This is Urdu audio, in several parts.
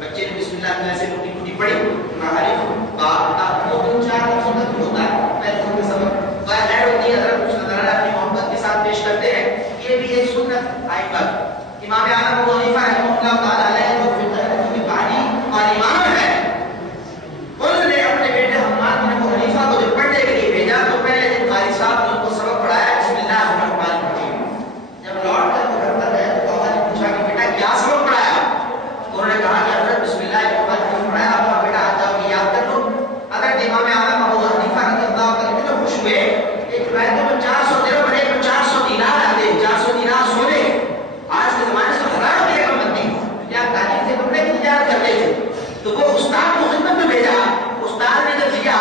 بچے نے بسم اللہ سے ٹوٹی ٹوٹی پڑھی، الف با تا تو وہ استاد کو خدمت میں بھیجا. استاد نے جب دیا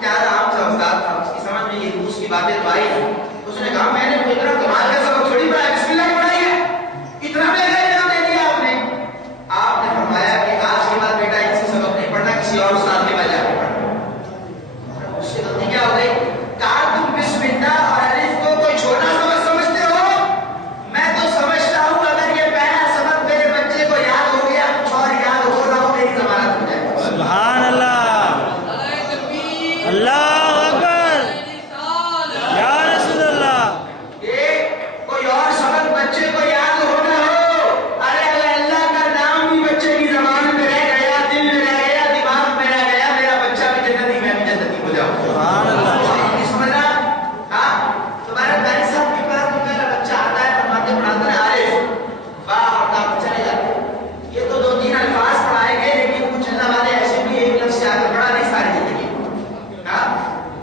کیا عام سا استاد تھا, اس کی سمجھ میں یہ روس کی باتیں تو آئی. اس نے کہا میں نے کوئی اتنا کمال کا سبق تھوڑی پڑھایا, بسم اللہ پڑھائی ہے, اتنا میں انعام دے دیا آپ نے. آپ نے فرمایا کہ آج کے بعد بیٹا ان سے سبق نہیں پڑھنا, کسی اور استاد کے پاس جا کے پڑھنا. اس سے غلطی کیا ہو گئی, کہا تم بسم اللہ اور الف کو کوئی چھوٹا سبق سمجھتے ہو. میں تو سمجھتا ہوں اگر یہ پہلا سبق میرے بچے کو یاد ہو گیا, کچھ اور یاد ہو رہا ہو, میری ضمانت ہو جائے. سبحان اللہ, اللہ اکبر, یا رسول اللہ. کوئی اور سبق بچے کو یاد ہونا ہو, ارے اللہ کا نام بھی بچے کی زبان میں رہ گیا, دل میں رہ گیا, دماغ میں رہ گیا, میرا بچہ بھی جنتی, میں بھی جنتی ہو جاؤں. سبحان اللہ. سمجھا؟ ہاں, تمہارے بھائی صاحب کے پاس جو میرا بچہ آتا ہے, فرماتے پڑھاتے ہیں عارف واہ اور چلے جاتے ہیں. یہ تو 2-3 الفاظ پڑھائے گئے, لیکن کچھ اللہ والے ایسے بھی ایک لفظ سے آگے پڑھا نہیں ساری زندگی. ہاں,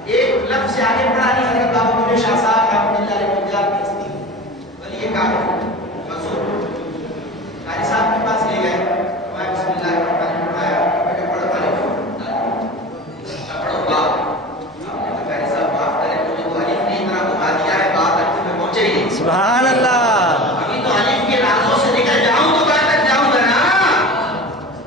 ایک لفظ سے آگے پڑھا نہیں. حضرت بابا مجھے شاہ صاحب رحمۃ اللہ علیہ پنجاب کی ہستی, ولی یہ کام منصور قاری صاحب کے پاس لے گئے. میں بسم اللہ الرحمن الرحیم پڑھایا, بیٹے پڑھو پڑھو باب. قاری صاحب معاف کریں, مجھے تو الف نے اتنا گھما دیا ہے, بات تک میں پہنچے ہی نہیں. سبحان اللہ. ابھی تو الف کے رازوں سے نکل جاؤں تو کہاں تک جاؤں گا نا.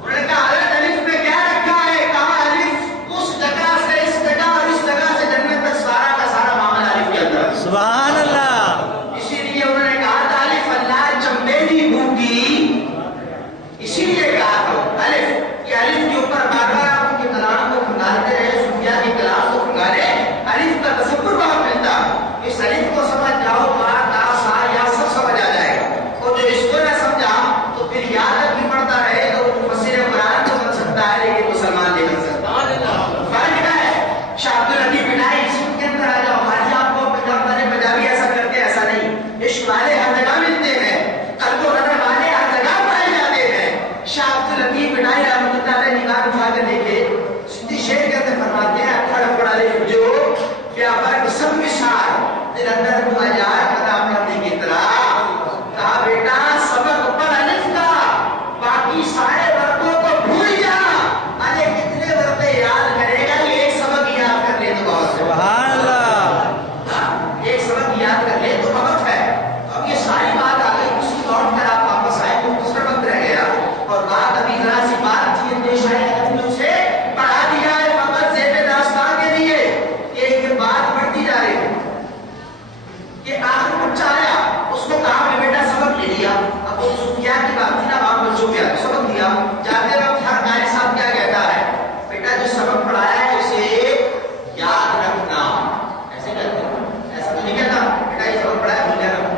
انہوں نے کہا حضرت الف میں کیا رکھا ہے, کہا الف اس جگہ سے اس جگہ اور اس جگہ سے جنت تک سارا کا سارا معاملہ الف کے اندر. سبحان اللہ. اسی لیے انہوں نے کہا تھا الف اللہ چمبیلی بھوکی, اسی لیے کہا تھا الف, کہ الف کے اوپر بار بار آپ ان کے کلام کو کھنگالتے رہے, صوفیاء کے کلام کو کھنگالے, الف کا تصور بہت ملتا. اس الف کو سمجھ جاؤ, با تا سا یا سب سمجھ آ جائے گا. اور جو اس کو نہ سمجھا تو پھر یاد بھی پڑتا رہے تو وہ مفسر قرآن تو بن سکتا ہے, لیکن مسلمان نہیں بن سکتا. فرق کیا ہے؟ شاہ عبد الحدیث بنائی اس کے اندر آ جاؤ, حاجی آپ کو پنجاب والے پنجابی ایسا کرتے ہیں, ایسا نہیں. عشق والے ہر جگہ ملتے ہیں, قلب و نظر والے ہر جگہ پائے جاتے ہیں. شاہ عبد الحدیث بنائی رحمۃ اللہ علیہ نگاہ اٹھا کر دیکھے, سندھی شعر کے اندر فرماتے ہیں اکھڑ پڑا لے جو کیا فرق سب مثال دل اندر ہوا جائے پتا پڑھنے کی طرح. کہا بیٹا سبق پر الف کا, باقی سارے ورقوں کو بھول جا. ارے کتنے ورقے یاد کرے گا, یہ ایک سبق یاد کر لے تو بہت ہے. سبحان اللہ. ایک سبق یاد کر لے تو بہت ہے. اب یہ ساری بات آ گئی, اسی لوٹ کر آپ واپس آئے, دوسرا وقت رہ گیا اور بات ابھی ذرا سی بات تھی اپنے شاعر سے پڑھا دیا ہے فقط زیب داستان کے لیے. یہ بات بڑھتی جا رہی ہے کہ آخر بچہ آیا, اس کو کہا کہ بیٹا سبق لے لیا. اب وہ صوفیاء کی بات تھی نا, آپ بچوں کے سبق دیا. جاتے وقت ہر قاری صاحب کیا کہتا ہے, بیٹا جو سبق پڑھایا ہے اسے یاد رکھنا. ایسے کہتے ہیں, ایسا تو نہیں کہتا بیٹا یہ سبق پڑھایا بھول جانا,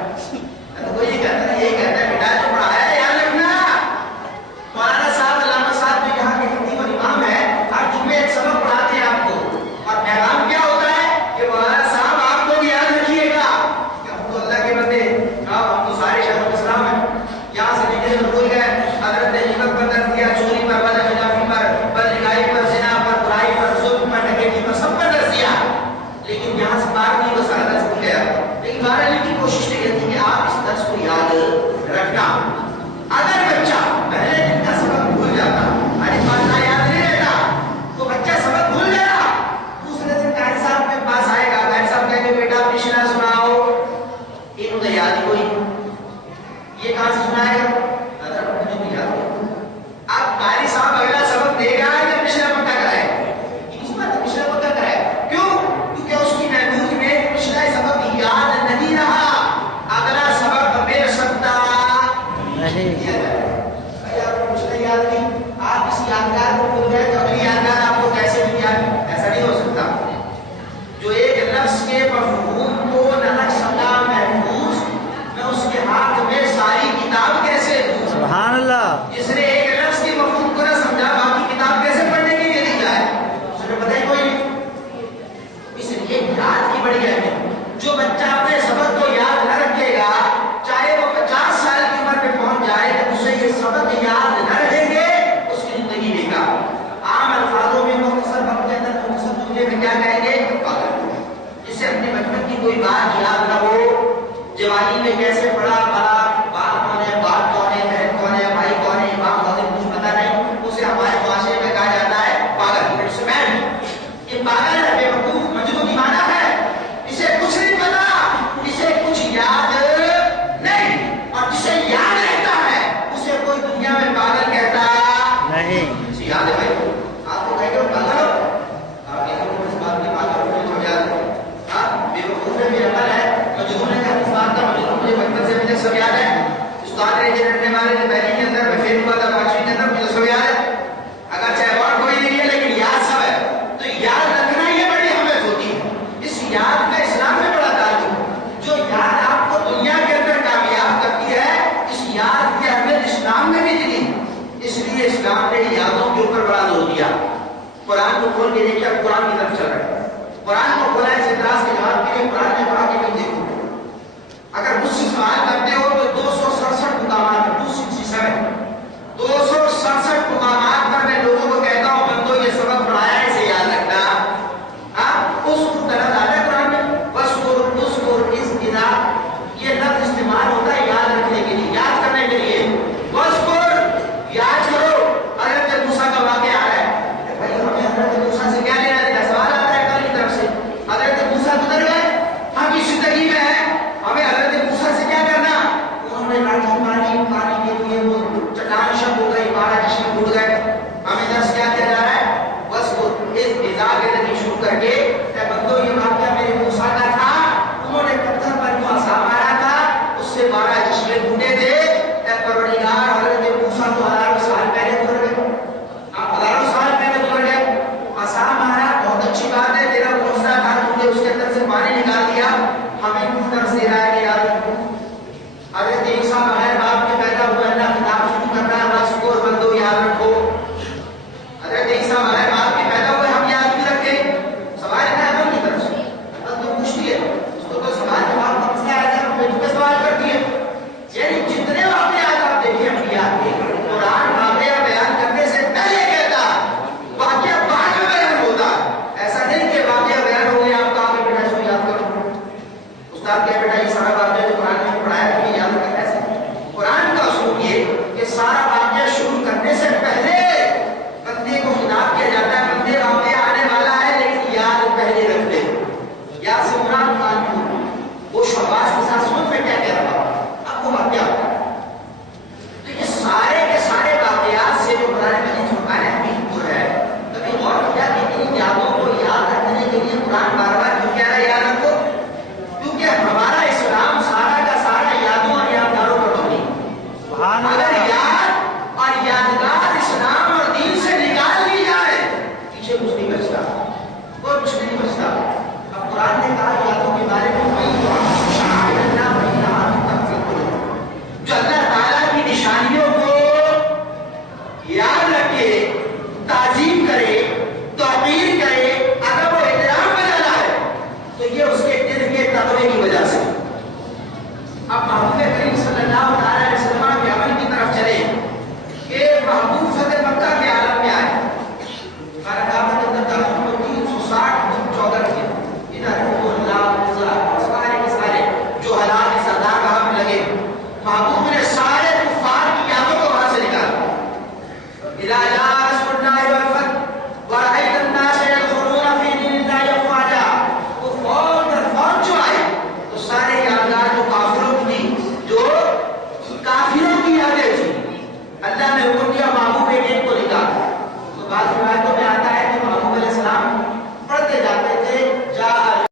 تو کوئی نہیں کہتا. یہی کہتا ہے بیٹا جو پڑھایا ہے یاد رکھنا. مولانا صاحب علامہ صاحب جو یہاں کے خطیب اور امام ہے, ہر جمعے ایک سبق پڑھاتے ہیں آپ کو, اور پیغام کیا ہوتا ہے کہ مولانا صاحب آپ کو بھی یاد رکھیے گا کہ ہم تو اللہ کے بندے, ہم تو سارے شہر الاسلام ہیں. یہاں سے نکلے تو بھول گئے حضرت عزت پر درد دیا, چوری پر, بدنجامی پر, بدنگاہی پر, زنا پر, برائی پر, ظلم پر, ڈکیتی پر, سب پر درد دیا. لیکن یہاں سے بات نہیں, وہ سارا درس بھول گیا. لیکن بہرحال کی کوشش یہ تھی کہ آپ اس درس کو یاد رکھنا. اگر بچہ پہلے دن کا سبق بھول جاتا, الف با یاد نہیں رہتا, تو بچہ سبق بھول گیا, دوسرے دن قاری صاحب کے پاس آئے گا, قاری صاحب کہیں گے بیٹا اپنی شرح سناؤ. انہوں نے یاد ہی کوئی, یہ کہاں سے سنائے گا, مجھے نہیں یاد. اب قاری صاحب اگلا سبق دے گا کہ اپنی شرح پکا کرائے, اس بات اپنی شرح پکا کرائے. کیوں؟ کیونکہ اس کی محدود میں پچھلا سبق یاد نہیں رہا, اگلا سبق مل سکتا نہیں. آپ کو پچھلا یاد نہیں, آپ اس یادگار کو بھول گئے تو اگلی یادگار آپ کو کیسے بھی یاد, ایسا نہیں ہو سکتا. جو ایک لفظ کے مفہوم کو نہ رکھ سکا محفوظ, میں اس کے ہاتھ میں ساری کتاب کیسے دوں. سبحان اللہ. جس نے ایک لفظ کے مفہوم کو نہ سمجھا, باقی کتاب کیسے پڑھنے کے لیے دی جائے, اس نے پتہ ہی کوئی نہیں. اس لیے یاد کی بڑی اہمیت. جو بچہ اپنے سبق کو یاد نہ رکھے گا, چاہے وہ 50 سال کی عمر پہ پہنچ جائے, تو اسے یہ سبق یاد نہ رہیں گے, اس کی زندگی بیکار. عام الفاظوں میں مختصر وقت کے اندر مختصر جملے میں کیا کہیں گے, جسے اپنے بچپن کی کوئی بات یاد نہ ہو, جوانی میں کیسے پڑھا پڑھا, باپ کون ہے, باپ کون ہے, بہن کون ہے, بھائی کون ہے, باپ کون ہے, کچھ پتا نہیں, اسے ہمارے معاشرے یاد ہے بھائی آپ کو کہیں گے پاگل ہو آپ کے ہم اس بات کی بات کرو جو یاد ہے بے وقوف ہے میرا عمل ہے مجنون ہے اس بات کا مجنون مجھے بچپن سے مجھے سب یاد ہے استاد نے جو رٹنے والے نے پہلی کے اندر میں فیل ہوا تھا پانچویں کے اندر مجھے سب یاد ہے اگر چاہے اور کوئی نہیں ہے لیکن یاد سب ہے تو یاد رکھنا یہ بڑی اہمیت ہوتی ہے اس یاد کا اسلام میں بڑا تعلق جو یاد آپ کو دنیا کے اندر کامیاب کرتی ہے اس یاد کی اہمیت اسلام میں بھی دی اس لیے اسلام نے یادوں کے اوپر بڑا زور دیا قرآن کو کھول کے دیکھیے قرآن کی طرف چل رہے ہیں قرآن کو کھولا اس اعتراض کے جواب کے لیے قرآن نے کہا کہ میں دیکھوں اگر مجھ سے سوال کرتے ہو تو 267 مقامات 267 مقامات پر میں لوگوں کو کہتا ہوں بندو یہ سبق پڑھایا ہے اسے یاد رکھنا اس کو طرح آتا ہے قرآن میں وَذْكُرْ اِذْ یہ لفظ استعمال ہوتا ہے یاد رکھنے کے لیے یاد کرنے کے لیے وَذْكُرْ یاد کرو حضرت موسیٰ کا واقعہ آ رہا ہے بھائی ہمیں حضرت موسیٰ سے کیا لینا دینا سوال آتا ہے کل کی طرف سے حضرت موسیٰ گزر گئے ہم کی زندگی میں ہے ہمیں حضرت موسیٰ سے کیا کرنا انہوں نے لاٹھی پانی کے لیے وہ چٹان شب ہو گئی 12 چشمے ٹوٹ گئے ہمیں درس کیا دیا جا رہا ہے بس وہ اس اذا کے ذریعے شروع کر کے اے بندو یہ واقعہ میرے موسیٰ کا تھا انہوں نے پتھر پر جو عصا مارا تھا اس سے 12 چشمے ٹوٹے تھے اے پروردگار حضرت موسیٰ تو ہزاروں سال پہلے گزر گئے آپ ہزاروں سال پہلے گزر گئے عصا مارا بہت اچھی بات ہے تیرا غصہ تھا تو نے اس کے اندر سے پانی نکال دیا ہمیں کیوں درس دے رہا ہے کہ یاد رکھو حضرت عیسیٰ بغیر باپ کے پیدا ہوئے اللہ کتاب شروع کر رہا ہے وَذْكُرْ بندو یاد رکھو حضرت عیسیٰ بغیر باپ کے پیدا ہوئے ہم یاد کیوں رکھیں سوال ہے ہم کی طرف سے تو پوچھتی ہے اس کو تو سوال جواب کا مسئلہ ہے ہم پہ سوال کرتی ہے یعنی جتنے واقعات آپ دیکھیں انبیاء کے قرآن واقعہ بیان کرنے سے پہلے کہتا واقعہ بعد میں بیان ہوتا ایسا نہیں کہ واقعہ بیان ہو گیا آپ کہا کہ بیٹا اس کو یاد کرو استاد کہا بیٹا یہ سارا واقعہ جو قرآن میں پڑھایا تمہیں یاد رکھنا کیسے قرآن کا اصول یہ کہ سارا واقعہ شروع کرنے سے پہلے بندے کو خطاب کیا جاتا ہے بندے واقعہ آنے والا ہے لیکن یاد پہلے رکھ دے یاد سے مراد قانون وہ شہباز کے ساتھ سن میں کیا کہہ رہا اب وہ واقعہ ہوتا ہے تو یہ سارے کے سارے واقعات سے جو قرآن مجید فرقان حمید پر ہے کبھی غور کیا کہ ان یادوں کو یاد رکھنے کے لیے قرآن بار بار کیوں کہہ رہا ہے یاد رکھو کیونکہ ہمارا اسلام سارا کا سارا یادوں اور یادگاروں پر مبنی اگر یاد اور یادگار اسلام اور دین سے نکال لی جائے پیچھے کچھ نہیں بچتا اور کچھ نہیں بچتا اب قرآن نے کہا یادوں کے بارے میں جو اللہ تعالیٰ کی نشانیوں کو یاد رکھے تعظیم کرے توقیر کرے اگر وہ احترام میں ڈالا ہے تو یہ اس کے دل کے تقوی کی وجہ سے اب محبوب کریم صلی اللہ علیہ وسلم کے عمل کی طرف چلے کہ محبوب فتح مکہ کے عالم میں آئے خانقاہ کے اندر داخل کو 360 چوگر تھے ادھر وہ اللہ سارے کے سارے جو حلال سردار کا ہم لگے محبوب